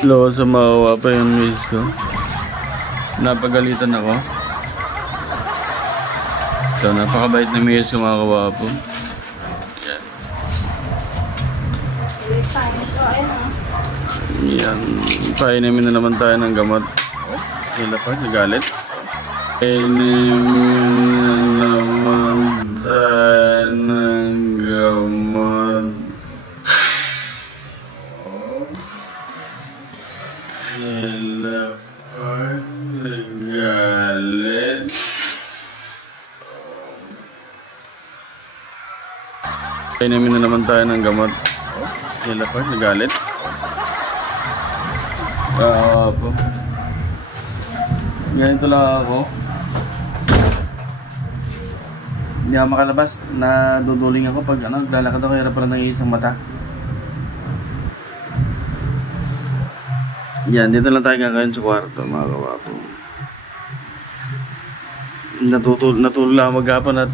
Lo, sumawa pa yung miss ko. Napagalitan ako. So, napakabait na miss ko mga kawapo. Yan. Yan. Painumin na naman tayo ng gamot. Sila pa, nagalit. Painumin na naman tayo ng gamot. Sila pa, nagalit. Painumin na naman tayo ng gamot. Sila pa, nagalit. Po. Ganito lang ako. Hindi ako makalabas. Naduduling ako pag naglalakad ako. Hirap pala ng isang mata. Yan, dito lang tayo kakain sa kwarto mga kawapo. Natulog lang maghapon at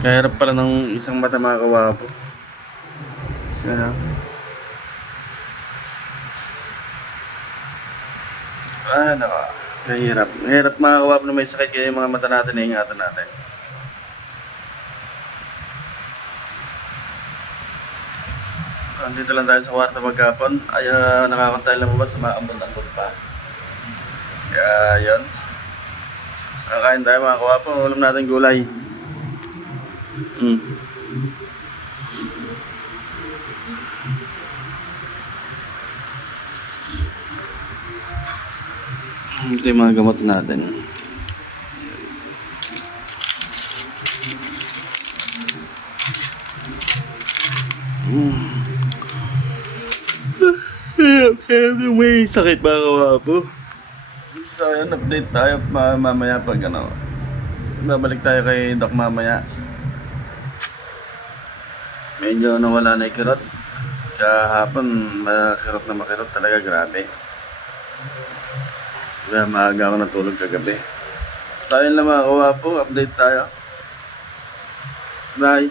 kahirap pala ng isang mata mga kawapo. Kaya naka, mahirap. Mahirap mga kawapo na may sakit kaya yung mga mata natin na ingatan natin. Dito lang tayo sa kwarto maghapon. Ay, nakakantay lang ba sa mga ambon-ambon pa. Kaya, yun. Kakain tayo mga kawapo. Ulam natin gulay. Ito yung mga gamot natin. May sakit mga kawapo. So yun, update tayo mamaya pag babalik tayo kay Doc mamaya. Medyo nawala na yung kirot. Kahapon makirot talaga, grabe. Kaya maaga ako natulog kagabi. So yun lang mga kawapo, update tayo. Bye!